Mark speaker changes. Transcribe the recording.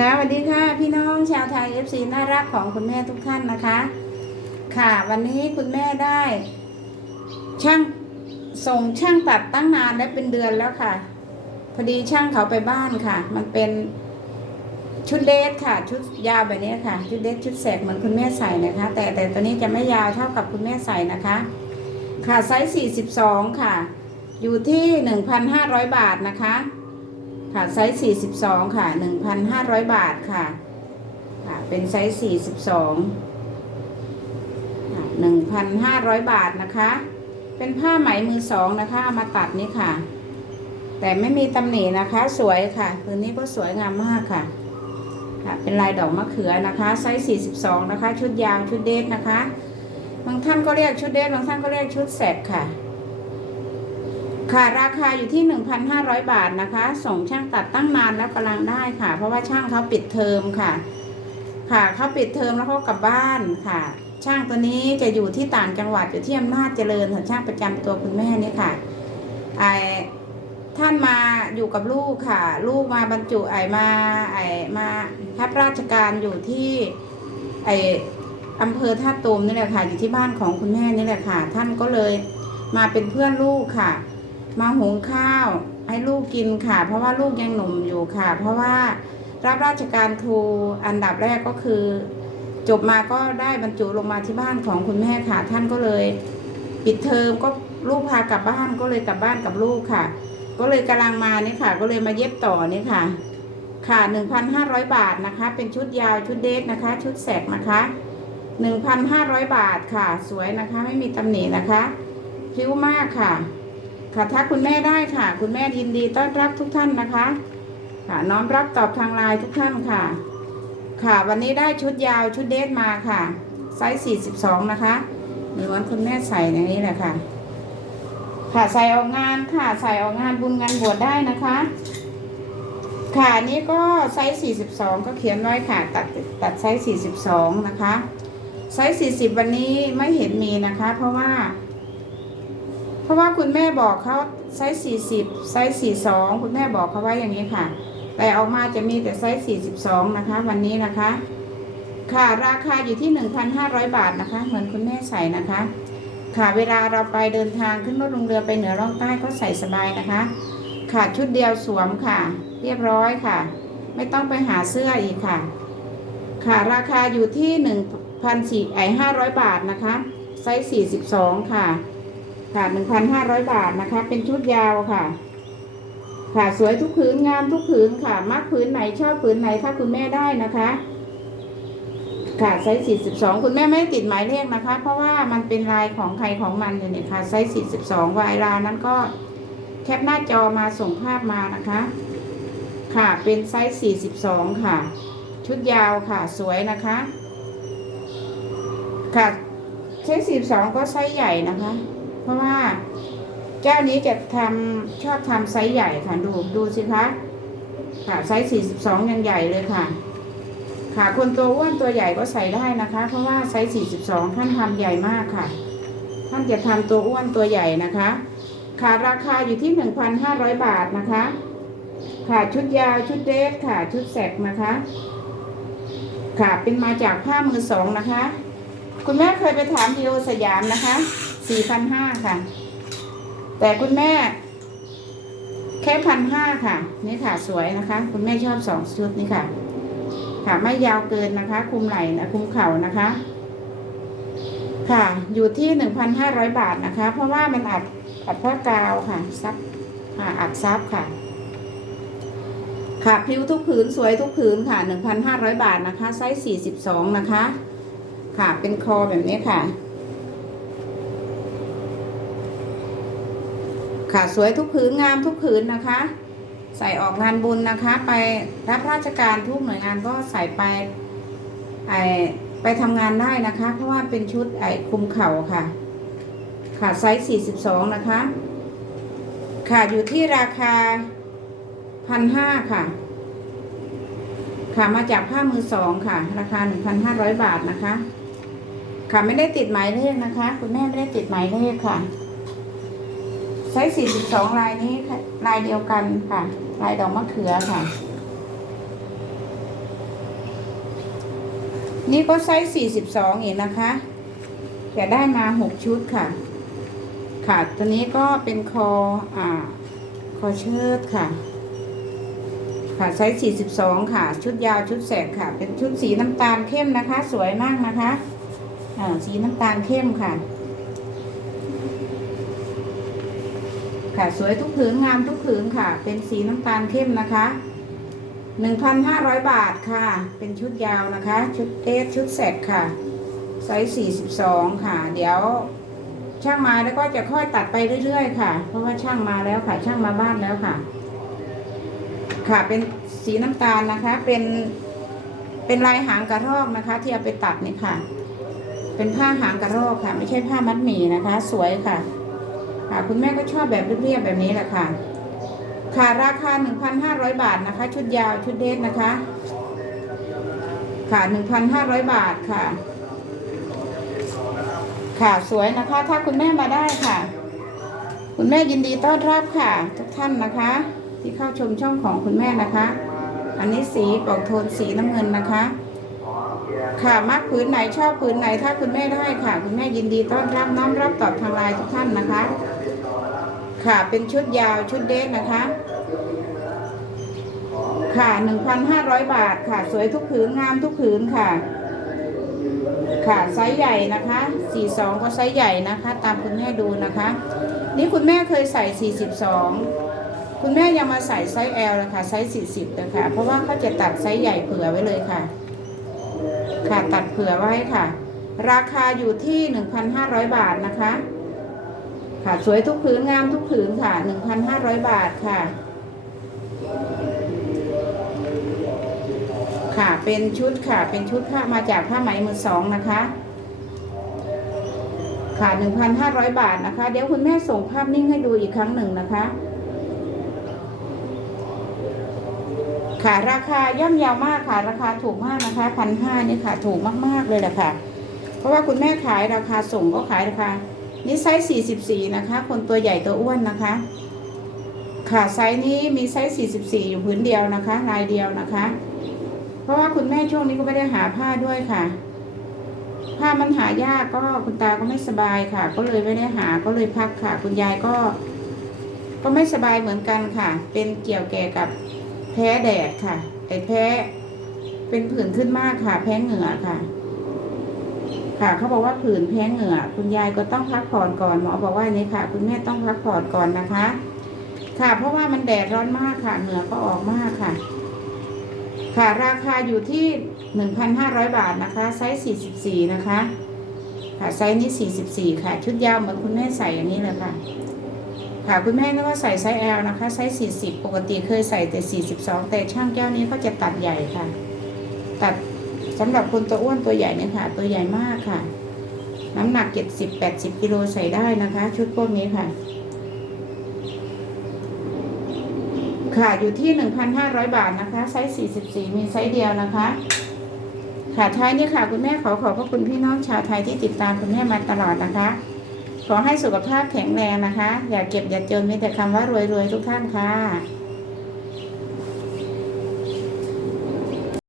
Speaker 1: ค่ะสวัสดีค่ะ พี่น้องชาวไทย FC น่ารักของคุณแม่ทุกท่านนะคะ ค่ะ วันนี้คุณแม่ได้ ช่างส่งช่างตัดตั้งนานและเป็นเดือนแล้วค่ะ พอดีช่างเขาไปบ้านค่ะ มันเป็นชุดเดทค่ะ ชุดยาวแบบนี้ค่ะ ชุดเดทชุดแสกเหมือนคุณแม่ใส่นะคะ แต่แต่ตัวนี้จะไม่ยาวเท่ากับคุณแม่ใส่นะคะ ค่ะไซส์42 ค่ะ อยู่ที่ 1,500 บาทนะคะ ค่ะไซส์ 42 ค่ะ 1,500 บาทค่ะ ค่ะเป็นไซส์ 42ค่ะ1,500 บาทนะคะ เป็นผ้าไหมมือสองนะคะมาตัดนี่ค่ะ แต่ไม่มีตำหนินะคะ สวยค่ะผืนนี้ก็สวยงามมากค่ะ ค่ะ เป็นลายดอกมะเขือนะคะไซส์ 42 นะคะ ชุดยาวชุดเดทนะคะ บางท่านก็เรียกชุดเดทบางท่านก็เรียกชุดแสกค่ะ ค่ะราคาอยู่ที่ 1,500 บาทนะคะ ส่งช่างตัดตั้งนานแล้วกำลังได้ค่ะ เพราะว่าช่างเขาปิดเทอมค่ะ ค่ะเขาปิดเทอมแล้วเขากลับบ้านค่ะ ช่างตัวนี้จะอยู่ที่ต่างจังหวัดอยู่ที่อำนาจเจริญค่ะช่างประจำตัวคุณแม่นี่ค่ะไอท่านมาอยู่กับลูกค่ะ ลูกมาบรรจุไอมาไอมารับราชการอยู่ที่ไออำเภอท่าตูมนี่แหละค่ะ อยู่ที่บ้านของคุณแม่นี่แหละค่ะ ท่านก็เลยมาเป็นเพื่อนลูกค่ะ มาหุงข้าวให้ลูกกินค่ะ เพราะว่าลูกยังหนุ่มอยู่ค่ะ เพราะว่ารับราชการครูอันดับแรกก็คือ จบมาก็ได้บรรจุลงมาที่บ้านของคุณแม่ค่ะ ท่านก็เลย ปิดเทอมก็ลูกพากลับบ้านก็เลยกลับบ้านกับลูกค่ะ ก็เลยกำลังมานี่ค่ะ ก็เลยมาเย็บต่อนี่ค่ะ ค่ะหนึ่งพันห้าร้อยบาทนะคะ เป็นชุดยาวชุดเดทนะคะ ชุดแสกนะคะหนึ่งพันห้าร้อยบาทค่ะ สวยนะคะ ไม่มีตำหนินะคะ ผิวมากค่ะ ค่ะถ้าคุณแม่ได้ค่ะ คุณแม่ยินดีต้อนรับทุกท่านนะคะ ค่ะน้อมรับตอบทางไลน์ทุกท่านค่ะ ค่ะวันนี้ได้ชุดยาวชุดเดทมาค่ะ ไซส์ 42 นะคะเหมือนคุณแม่ใส่อย่างนี้แหละค่ะ ค่ะใส่ออกงานค่ะใส่ออกงานบุญงานบวชได้นะคะ ค่ะนี้ก็ไซส์ 42 ก็เขียนไว้ค่ะ ตัดตัดไซส์ 42 นะคะ ไซส์ 40 วันนี้ไม่เห็นมีนะคะ เพราะว่า เพราะว่าคุณแม่บอกเขาไซส์40ไซส์42คุณแม่บอกเขาไว้อย่างนี้ค่ะ แต่ออกมาจะมีแต่ไซส์42นะคะ วันนี้นะคะ ค่ะราคาอยู่ที่1,500บาทนะคะ เหมือนคุณแม่ใส่นะคะ ค่ะเวลาเราไปเดินทางขึ้นรถลงเรือไปเหนือร่องใต้ก็ใส่สบายนะคะ ค่ะชุดเดียวสวมค่ะ เรียบร้อยค่ะ ไม่ต้องไปหาเสื้ออีกค่ะ ค่ะราคาอยู่ที่1,400ไอ500บาทนะคะ ไซส์42ค่ะ ค่ะ1,500บาทนะคะ เป็นชุดยาวค่ะ ค่ะสวยทุกผืนงามทุกผืนค่ะ มักผืนไหนชอบผืนไหนถ้าคุณแม่ได้นะคะ ค่ะไซส์42คุณแม่ไม่ติดหมายเลขนะคะ เพราะว่ามันเป็นลายของใครของมันอยู่เนี่ยค่ะไซส์42วายลานั้นก็แคปหน้าจอมาส่งภาพมานะคะ ค่ะเป็นไซส์42ค่ะ ชุดยาวค่ะสวยนะคะ ค่ะไซส์42ก็ไซส์ใหญ่นะคะ เพราะว่าแก้วนี้จะทำชอบทำไซส์ใหญ่ค่ะดูดูสิคะค่ะไซส์42ยังใหญ่เลยค่ะ ค่ะคนตัวอ้วนตัวใหญ่ก็ใส่ได้นะคะ เพราะว่าไซส์42ท่านทำใหญ่มากค่ะ ท่านจะทำตัวอ้วนตัวใหญ่นะคะ ค่ะราคาอยู่ที่ 1,500 บาทนะคะ ค่ะชุดยาวชุดเดรสค่ะชุดแสกนะคะ ค่ะเป็นมาจากผ้ามือสองนะคะ คุณแม่เคยไปถามพีโอสยามนะคะ 4,500ค่ะ แต่คุณแม่ แค่พันห้าค่ะ นี่ค่ะสวยนะคะ คุณแม่ชอบสองชุดนี่ค่ะ ค่ะไม่ยาวเกินนะคะ คุมไหล่นะคุมเข่านะคะ ค่ะ อยู่ที่หนึ่งพันห้าร้อยบาทนะคะ เพราะว่ามันอัดอัดเพราะกาวค่ะซับค่ะอัดซับค่ะ ค่ะผิวทุกผืนสวยทุกผืนค่ะหนึ่งพันห้าร้อยบาทนะคะ ไซส์สี่สิบสองนะคะ ค่ะเป็นคอแบบนี้ค่ะ ค่ะ สวยทุกผืนงามทุกผืนนะคะ ใส่ออกงานบุญนะคะ ไปรับราชการทุกหน่วยงานก็ใส่ไปไอไปทำงานได้นะคะ เพราะว่าเป็นชุดไอคุมเข่าค่ะ ค่ะไซส์42 นะคะ ค่ะอยู่ที่ราคาพันห้าค่ะ ค่ะมาจากผ้ามือสองค่ะ ราคา1,500บาทนะคะ ค่ะไม่ได้ติดหมายเลขนะคะ คุณแม่ไม่ได้ติดหมายเลขค่ะ ไซส์42 ลายนี้ลายเดียวกันค่ะ ลายดอกมะเขือค่ะ นี่ก็ไซส์สี่สิบสองเองนะคะจะได้มาหกชุดค่ะ ค่ะ ตัวนี้ก็เป็นคออ่าคอเชิดค่ะ ค่ะไซส์สี่สิบสองค่ะ ชุดยาวชุดแสกค่ะ เป็นชุดสีน้ำตาลเข้มนะคะ สวยมากนะคะอ่าสีน้ำตาลเข้มค่ะ ค่ะ สวยทุกผืนงามทุกผืนค่ะ เป็นสีน้ำตาลเข้มนะคะหนึ่งพันห้าร้อยบาทค่ะ เป็นชุดยาวนะคะ ชุดเอสชุดแสกค่ะ ไซส์สี่สิบสองค่ะ เดี๋ยวช่างมาแล้วก็จะค่อยตัดไปเรื่อยๆค่ะ เพราะว่าช่างมาแล้วค่ะ ช่างมาบ้านแล้วค่ะ ค่ะ เป็นสีน้ำตาลนะคะ เป็น เป็นลายหางกระรอกนะคะ ที่เอาไปตัดนี่ค่ะ เป็นผ้าหางกระรอกค่ะ ไม่ใช่ผ้ามัดหมี่นะคะ สวยค่ะ ค่ะคุณแม่ก็ชอบแบบเรียบๆแบบนี้แหละค่ะ ค่ะราคา 1,500 บาทนะคะ ชุดยาวชุดเดทนะคะ ค่ะ 1,500 บาทค่ะ ค่ะสวยนะคะ ถ้าคุณแม่มาได้ค่ะ คุณแม่ยินดีต้อนรับค่ะ ทุกท่านนะคะ ที่เข้าชมช่องของคุณแม่นะคะ อันนี้สีปอกโทนสีน้ำเงินนะคะค่ะมักผืนไหนชอบผืนไหนถ้าคุณแม่ได้ค่ะ คุณแม่ยินดีต้อนรับน้อมรับตอบทางไลน์ทุกท่านนะคะ ค่ะ เป็นชุดยาวชุดเดทนะคะ ค่ะ 1,500 บาทค่ะ สวยทุกผืนงามทุกผืนค่ะ ค่ะไซส์ใหญ่นะคะ 42 ก็ไซส์ใหญ่นะคะ ตามคุณแม่ดูนะคะ นี่คุณแม่เคยใส่ 42 คุณแม่ยังมาใส่ไซส์ L นะคะไซส์ 40นะคะเพราะว่าเขาจะตัดไซส์ใหญ่เผื่อไว้เลยค่ะ ค่ะตัดเผื่อไว้ค่ะ ราคาอยู่ที่ 1,500 บาทนะคะ ค่ะ สวยทุกผืนงามทุกผืนค่ะ 1,500 บาทค่ะ ค่ะเป็นชุดค่ะ เป็นชุดผ้ามาจากผ้าไหมมือสองนะคะค่ะ 1,500 บาทนะคะ เดี๋ยวคุณแม่ส่งภาพนิ่งให้ดูอีกครั้งหนึ่งนะคะ ค่ะราคาย่อมเยาวมากค่ะ ราคาถูกมากนะคะพันห้านี่ค่ะ ถูกมากๆเลยแหละค่ะ เพราะว่าคุณแม่ขายราคาส่งก็ขายราคา นี่ไซส์44 นะคะ คนตัวใหญ่ตัวอ้วนนะคะ ค่ะไซส์นี้มีไซส์44 อยู่พื้นเดียวนะคะ ลายเดียวนะคะ เพราะว่าคุณแม่ช่วงนี้ก็ไม่ได้หาผ้าด้วยค่ะ ผ้ามันหายากก็คุณตาก็ไม่สบายค่ะ ก็เลยไม่ได้หาก็เลยพักค่ะ คุณยายก็ ก็ไม่สบายเหมือนกันค่ะ เป็นเกี่ยวแก่กับแพ้แดดค่ะไอ้แพ้เป็นผื่นขึ้นมากค่ะ แพ้เหงื่อค่ะ ค่ะเขาบอกว่าผื่นแพ้เหงื่อ คุณยายก็ต้องพักผ่อนก่อนหมอบอกว่านี้ค่ะ คุณแม่ต้องพักผ่อนก่อนนะคะ ค่ะ เพราะว่ามันแดดร้อนมากค่ะ เหงื่อก็ออกมากค่ะ ค่ะราคาอยู่ที่1,500บาทนะคะ ไซส์44นะคะ ค่ะไซส์นี้44ค่ะ ชุดยาวเหมือนคุณแม่ใส่อย่างนี้เลยค่ะ ค่ะคุณแม่นึกว่าใส่ไซส์ L นะคะ ไซส์40ปกติเคยใส่แต่42แต่ช่างแก้วนี้ก็จะตัดใหญ่ค่ะ ตัด สำหรับคนตัวอ้วนตัวใหญ่เนี่ยค่ะ ตัวใหญ่มากค่ะ น้ำหนัก70-80กิโลใส่ได้นะคะ ชุดพวกนี้ค่ะ ค่ะอยู่ที่1,500บาทนะคะ ไซส์44มีไซส์เดียวนะคะ ค่ะท้ายนี้ค่ะ คุณแม่ขอขอบพระคุณพี่น้องชาวไทยที่ติดตามคุณแม่มาตลอดนะคะ ขอให้สุขภาพแข็งแรงนะคะ อย่าเก็บอย่าจนมีแต่คำว่ารวยๆทุกท่านค่ะ